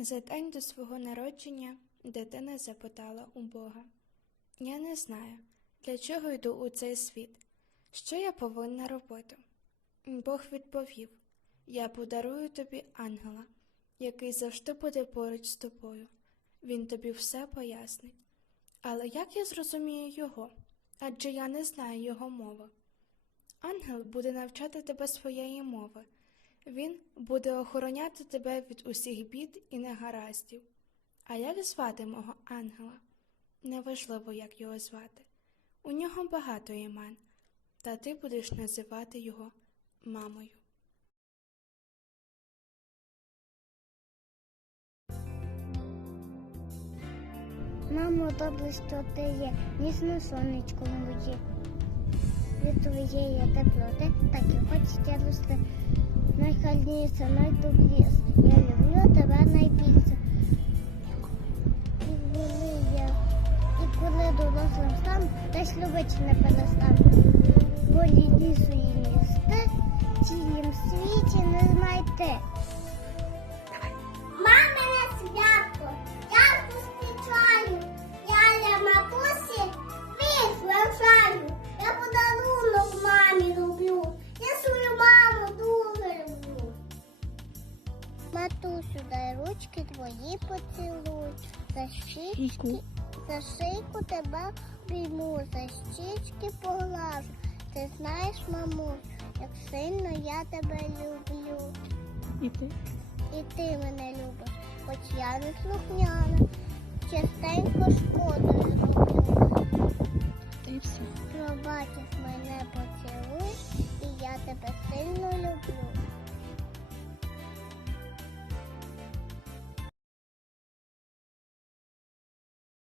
За день до свого народження дитина запитала у Бога. Я не знаю, для чого йду у цей світ, що я повинна робити. Бог відповів: Я подарую тобі ангела, який завжди буде поруч з тобою. Він тобі все пояснить. Але як я зрозумію його? Адже я не знаю його мови. Ангел буде навчати тебе своєї мови. Він буде охороняти тебе від усіх бід і негараздів. А як звати мого ангела? Неважливо, як його звати. У нього багато імен, та ти будеш називати його мамою. Мамо, добре, що ти є, ніжне сонечко моє. Від твоєї теплоти, так і хочеться рости. Найхальніше, найдобріше. Я люблю тебе найбільше. І коли я, і коли дорослим стан, теж любить не перестану. Бо ріднішої місти, чиїм світі не знайти. Матусю, дай ручки твої поцілуй, за щічки, за шийку тебе обійму, за щічки поглажу. Ти знаєш, мамусь, як сильно я тебе люблю. І ти? І ти мене любиш, хоч я не слухняна, частенько шкоду зроблю. І все. Пробачиш мене поцілуй, і я тебе сильно люблю.